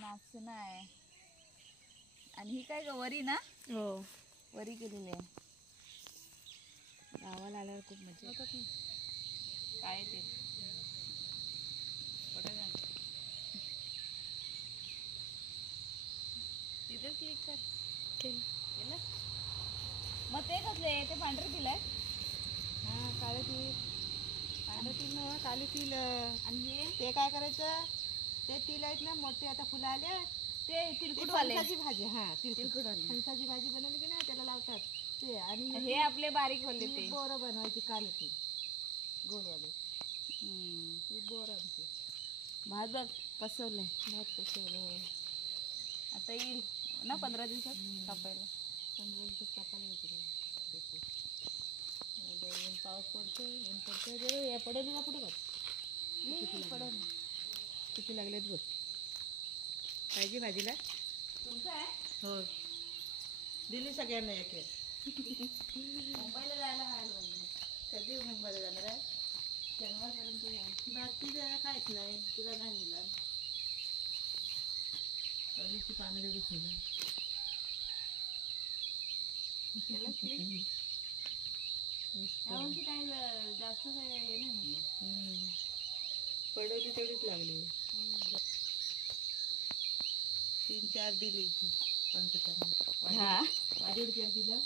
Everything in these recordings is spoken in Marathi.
नाचणं आहे आणि ही काय वरी ना. हो वरी केलेली आहे. गावाला आल्यावर खूप मजा येते. काय ते तिथेच क्लिक कर. केलं मग ते कसले ते पांढरे तिल आहे. हा काळे तीळ पांढरं तीळ ना काळे तीळ. आणि हे ते काय करायचं ते तीळ आहेत ना मोठे आता फुलं आले ते तिलकुटवाले फणसाची भाजी. हा तिलकुटवाले फणसाची भाजी बनवली की नाही त्याला लावतात ते. आणि हे आपले बारीक वाले ते बोरं बनवायची काळे तीळ गोलवाले. ती बोरं आमची. भात बघ पसरले. भात पसरलं आता येईल ना 15 दिवसात कापायला. 15 दिवसात कापायला येते. ऊन पाऊस पडतो ऊन पडतो पडेल ना पुढे बघ किती लागलेत बघ. पाहिजे भाजीला तुमचं आहे. हो दिली सगळ्यांना एक मुंबईला जायला व्हायला पाहिजे. कधी मुंबईला जाणार आहे. शनिवारपर्यंत जाईल. बाकी काहीच नाही तुला नाही दिला. कधीची पानं देऊ ठेवलं. त्यावर्षी काही जास्त काय हे नाही झालं. पडवली तेवढीच लागली. 3-4 दिली वाडीवर केर दिलं.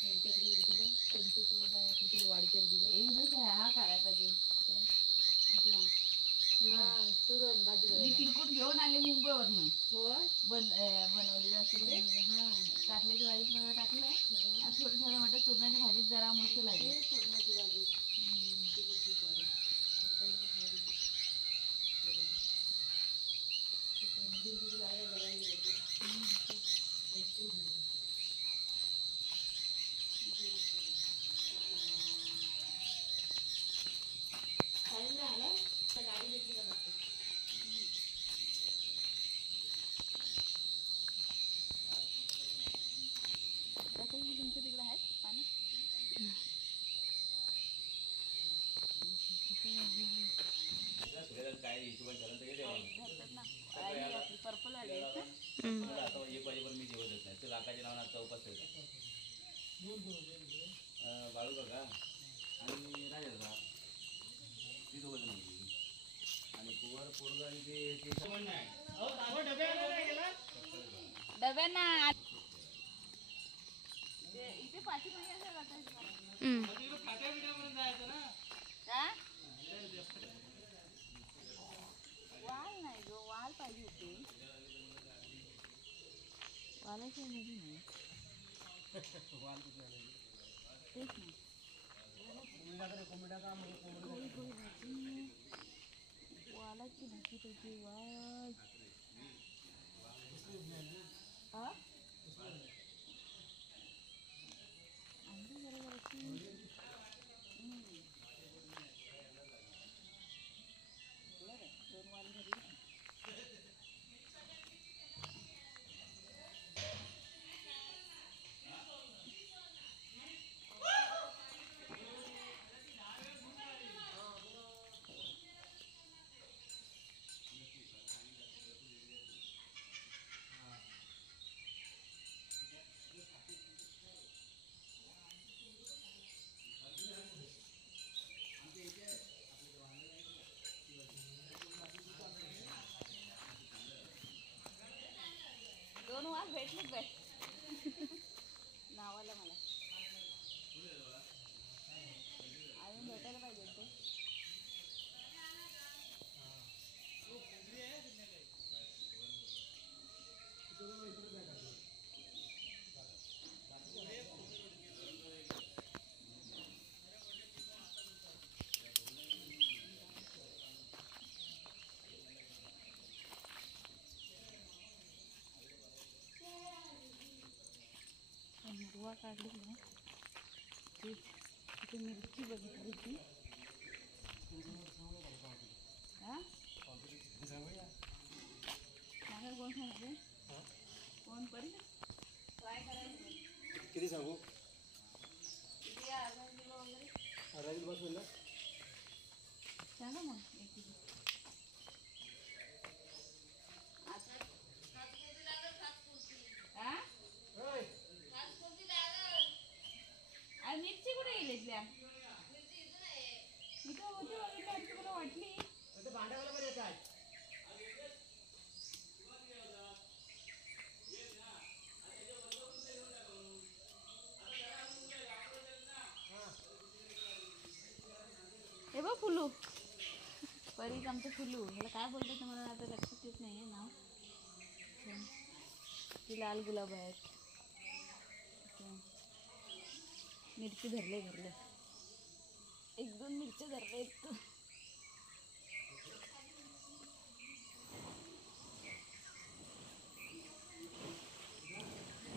त्यांच्याकडे दिलं 25 बायाकडे वाडीकेर दिलं. एक दिवस हा काढायला पाहिजे आपला सुरण भाजी मी तिलकुट घेऊन आले मुंबईवरनं. हो बनवलेलं असते ते. टाकल्याची भाजीत मला टाकलं. थोडं थोडं म्हटलं चुरण्याच्या भाजीत जरा मस्त लागेल. चुरण्याची भाजी गाडी घेतली का बघते. तुमच्या तिकडे आहे पाणी. पर्पल वाले मी जेवतच नाही. ते लाखाच्या नावानं चौक बाळू बघा आणि राजा ती दोघं जण आणि कुवार पोरग आणि ते डब्यांना इथे पाठीमागे असं वाल नाही गो. वाल पाहिजे होते. वालाची मध्ये नाही तेच नाही. वालाची भाजी पाहिजे. वाल आंबे जरा दोन वाल घरी. दोन वाल भेटलेच बाय नावाला. मला अजून भेटायला पाहिजे ते. हिरवा काढली ना तिथे मिरची बघितली ती. कोण सांगते कोण परी ट्राय करायचं. किती सांगू. किती अर्धा किलो वगैरे अर्धा किलो बस म्हणलं. सांगा मग 1 किलो. परीच आमचं फुलू, ह्याला काय बोलतात ते मला आता लक्षात येत नाही आहे नाव. ती लाल गुलाब आहेत. मिरची धरले घरले, 1-2 मिरच्या धरले आहेत.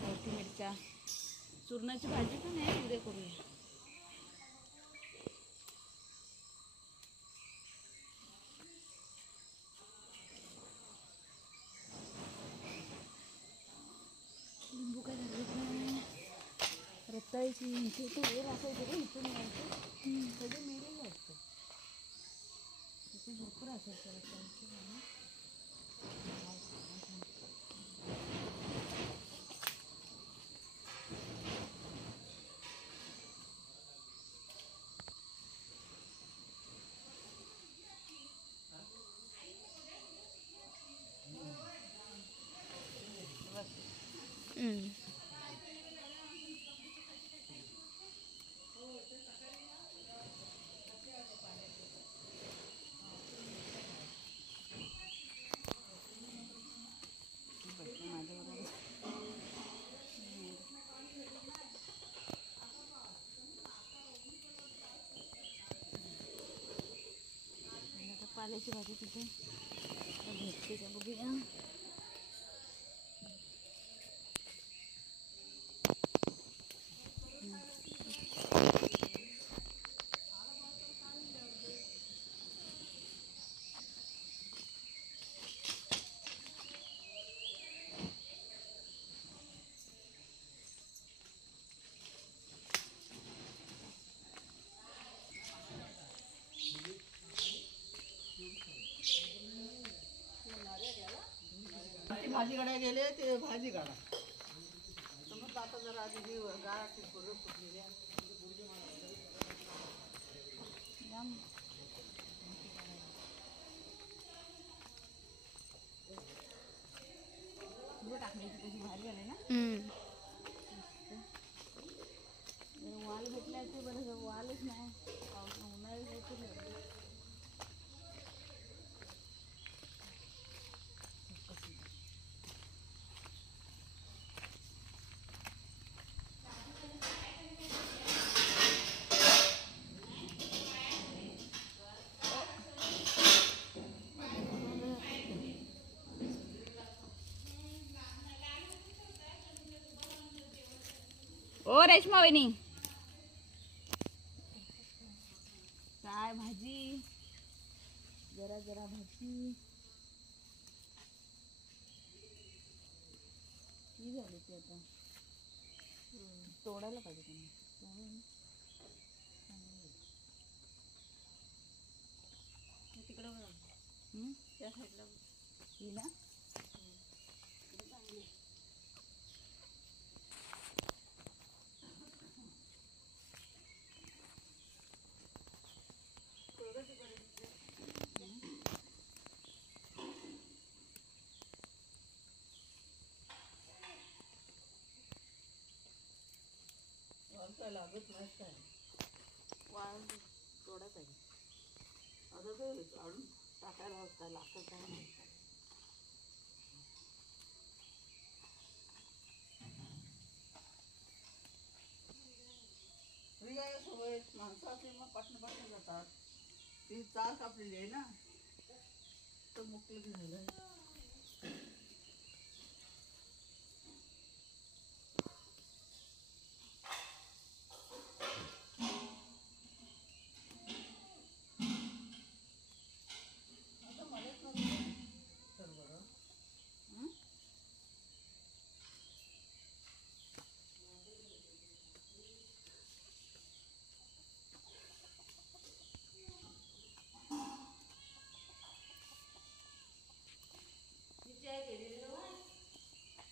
मोठी मिरच्या, चूरणाची भाजी पण आहे, उद्या करूया. लिंबू काय धरले रताळीची इथे तो वेळ असायचं रे, इथून यायचं सगळे मेलेले असतं. इथे भरपूर असायचं रताळीची. पाल्याची भाजी तिथे भेटते का बघूया. भाजी काढायला गेले ते भाजी काढा समज आता जरा आधी गाळाची फुलं फुटलेली आहे. टाकण्याची कशी भारी आले ना. वाल भेटला ते बरं, वालच नाही पाऊस उन्हाळ्यात. ओ रेश्मा वहिनी, काय भाजी, जरा जरा भाजी ही झाली ती आता तोडायला पाहिजे त्यांनी. तिकडं त्या साईडला ही ना लागत नाही काय वाळ तोडायला पाहिजे. आता ते काढून टाकायला काय लागतं काय नाही. सवय माणसं आपली मग पाटणे जातात. ती चाल कापलेली आहे ना तर मुकलं झालं.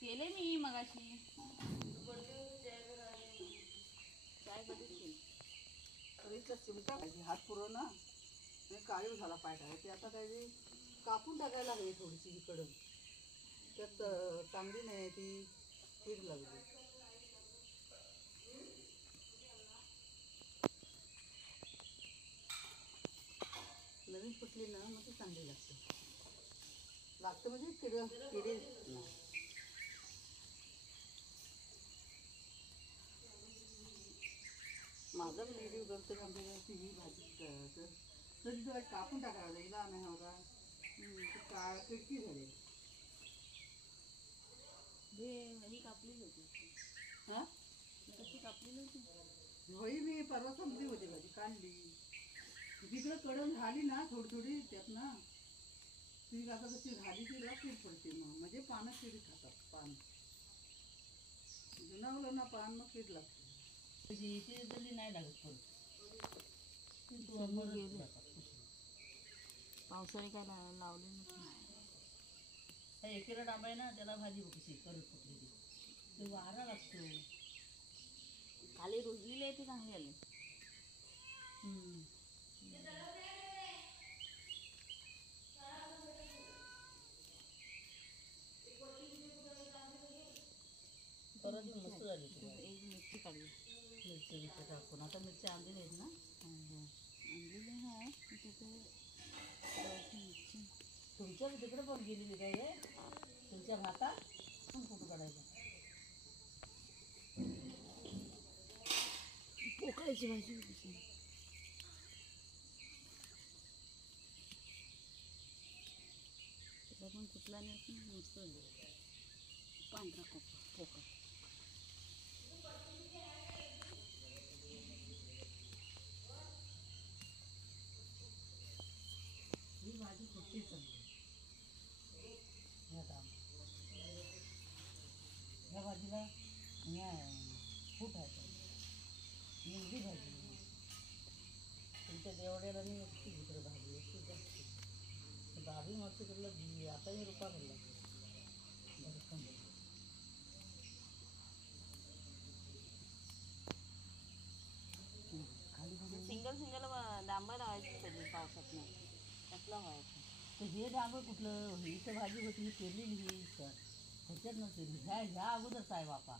केले मी मगाशी चाय कधीच चिमटा पाहिजे हात पुरव ना काळी झाला पाय टाकाय ते आता काय कापून टाकायला हवी थोडीशी इकडं त्यात चांगली नाही ती कीड लागली. नवीन कढी फुटली ना मग ती चांगली लागते. लागतं म्हणजे किडे नाही. माझा व्हिडिओ करतो आमच्या ही भाजी तर तुला कापून टाकायला हिला नाही होता काळ किडकी झाली. ही कापलेली होती. हां कशी कापलेली होती? होई मी परवा संपली होती भाजी काढली. तिकडं कडण झाली ना थोडी थोडी त्यात ना ती आता कशी झाली तिला कीड पडते मग म्हणजे पानं किडी खातात. पान जुनावलं ना पान मग कीड लागते. ती तरी नाही लागत परत. पावसाळी काय लावले नाही. एकेला डांबा आहे ना त्याला भाजी कशी करत फुटलेली ते वारा लागतो. खाली रुजलेली आहे ती चांगली आली. परत मस्त झाली एक मिरची काढली. मिरची टाकून आता मिरची आणलेली आहेत ना. आणलेली आहे तिथे मिरची. तुमच्या तिकडे पण गेलेली काय आहे तुमच्या भातात पण फोटो काढायचा. पोकळ्याची भाजी होती. त्याला पण कुठला नाही मस्त पांढरा पोकळ. ही भाजी फुटते चांगली. ह्या भाजीला फूट आहे एवढी भाजी तुमच्या देवड्याला नाही एकटी इकडे भाजी एकटी जास्त बाबी मस्त कडलं आता हे रुपा घडला सिंगल डांबा लावायची सगळी पावसात नाही कसला व्हायचं. तर हे डांबर कुठलं ही तर भाजी होती ही पेरलेली ही ह्याच्यात नव्हती ह्या अगोदरच आहे बापा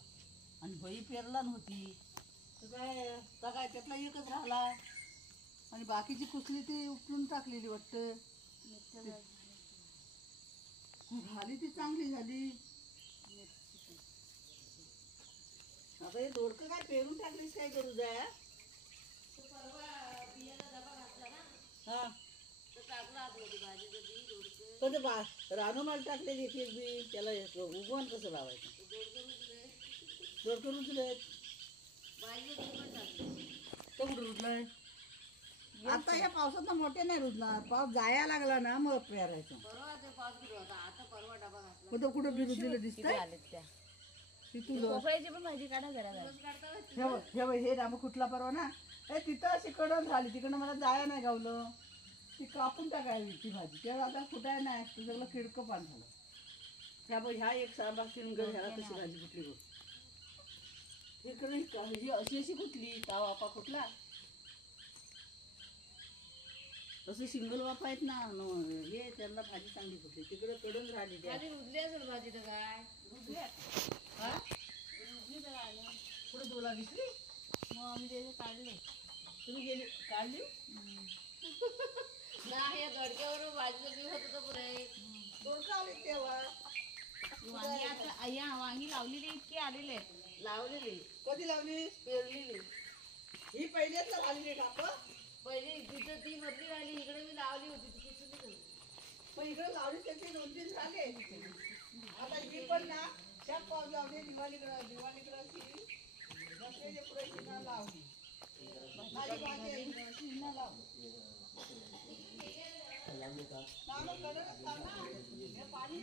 आणि बळी पेरला नव्हती तर काय त्यातला एकच राहिला आणि बाकीची कुसली ती उपटून टाकलेली वाटतं. झाली ती चांगली झाली. आता हे दोडकं काय पेरून टाकलीस काय करू जाय. हा पण रानोमाल टाकलेली एक बी त्याला उगवण कसं लावायचं. दोडकं रुजले तो कुठं रुजलाय. आता या पावसात मोठे नाही रुजणार. पाऊस जायला लागला ना मग पेरायचं. मग तो कुठं बी रुजलेलं दिसतंय. पोकळ्याची पण भाजी काढा जरा. हे डांब कुठला परवा ना तिथं अशी कडण झाली तिकडनं मला जाया नाही गावलं. ती कापून टाकायची ती भाजी त्याला आता फुटाय नाही तुझ्याला किडकं पान झालं. ह्या एक सांबा शिंगर ह्याला कशी भाजी फुटली बघ. ही अशी अशी फुटली ताव वापा कुठला असे सिंगल वापा आहेत ना हे त्यांना भाजी चांगली फुटली. तिकडे कडून राहिली रुजली असेल भाजी तर काय पुढे दोला दिसली मग आम्ही त्याचे काढले. तुम्ही गेली काढली नाही या गडक्यावर भाजी बी होत होतं पुरे. दोडका आले तेव्हा वांगी आता वांगी लावलेली इतकी आलेले आहेत. लावलेली कधी लावली पेरलेली ही पहिलेच झालेली टाक. पहिली तिथं ती मधली राहिली इकडे मी लावली होती ती किती पण इकडे लावली त्याचे 2-3 झाले. आता ही पण ना त्या पाऊस लावली दिवाळीकडे पुढे लावली माझी भाजी लाव पाणी